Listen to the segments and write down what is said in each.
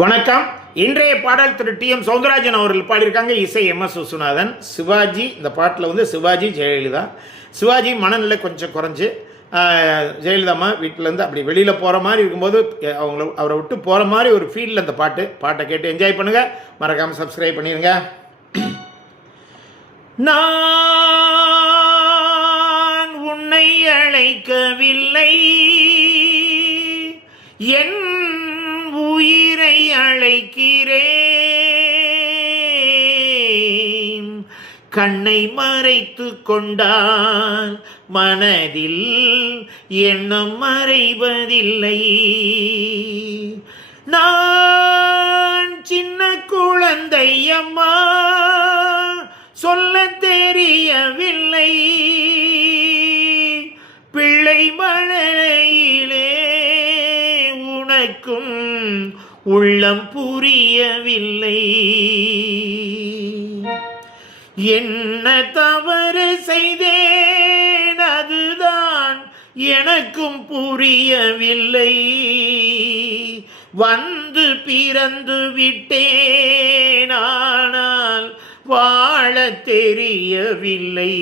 வணக்கம். இன்றைய பாடல் திரு டி.எம். சௌந்தரராஜன் அவர்கள் பாடியிருக்காங்க. இசை எம்.எஸ். விஸ்வநாதன். சிவாஜி இந்த பாட்டில் சிவாஜி, ஜெயலலிதா. சிவாஜி மனநிலை கொஞ்சம் குறைஞ்சி ஜெயலலிதா அம்மா வீட்டிலேருந்து அப்படி வெளியில் போகிற மாதிரி இருக்கும்போது அவரை விட்டு போகிற மாதிரி ஒரு ஃபீல்டில் அந்த பாட்டை கேட்டு என்ஜாய் பண்ணுங்கள். மறக்காமல் சப்ஸ்கிரைப் பண்ணிடுங்க. நான் உன்னை அழைக்கவில்லை, என் உயிரை அழைக்கிறேன். கண்ணை மறைத்து கொண்டால் மனதில் எண்ணம் மறைவதில்லை. நான் சின்ன குழந்தை அம்மா, சொல்ல தெரியவில்லை. பிள்ளை மழையிலே உனக்கும் உள்ளம் புரியவில்லை. என்ன தவறு செய்தேன், அதுதான் எனக்கும் புரியவில்லை. வந்து பிறந்து விட்டேன், ஆனால் வாழ தெரியவில்லை.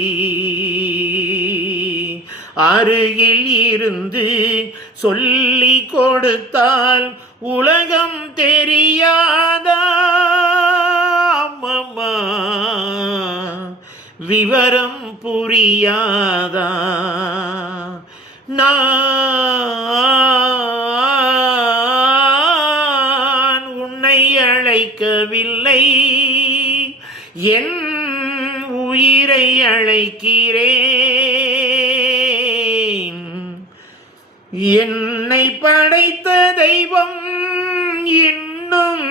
அருகில் இருந்து சொல்லி கொடுத்தால் உலகம் தெரியாதா அம்மா, விவரம் புரியாதா? நான் உன்னை அழைக்கவில்லை, என் உயிரை அழைக்கிறேன். என்னை படைத்த தெய்வம் இன்னும்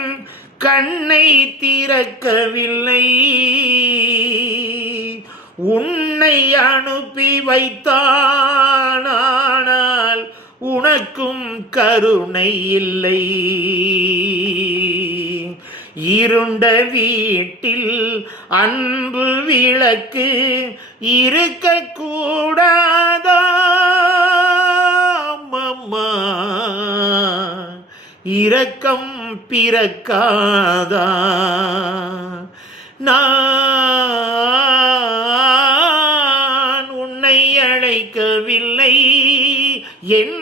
கண்ணை திறக்கவில்லை. உன்னை அனுப்பி வைத்தான், ஆனால் உனக்கும் கருணை இல்லை. இருண்ட வீட்டில் அன்பு விளக்கு இருக்கக்கூடாதா அம்மா, இரக்கம் பிறக்காதா? நான் உன்னை அழைக்கவில்லை, என்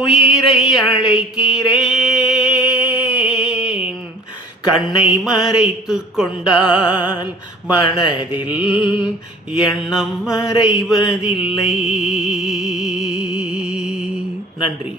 உயிரை அழைக்கிறேன். கண்ணை மறைத்து கொண்டால் மனதில் எண்ணம் மறைவதில்லை. நன்றி.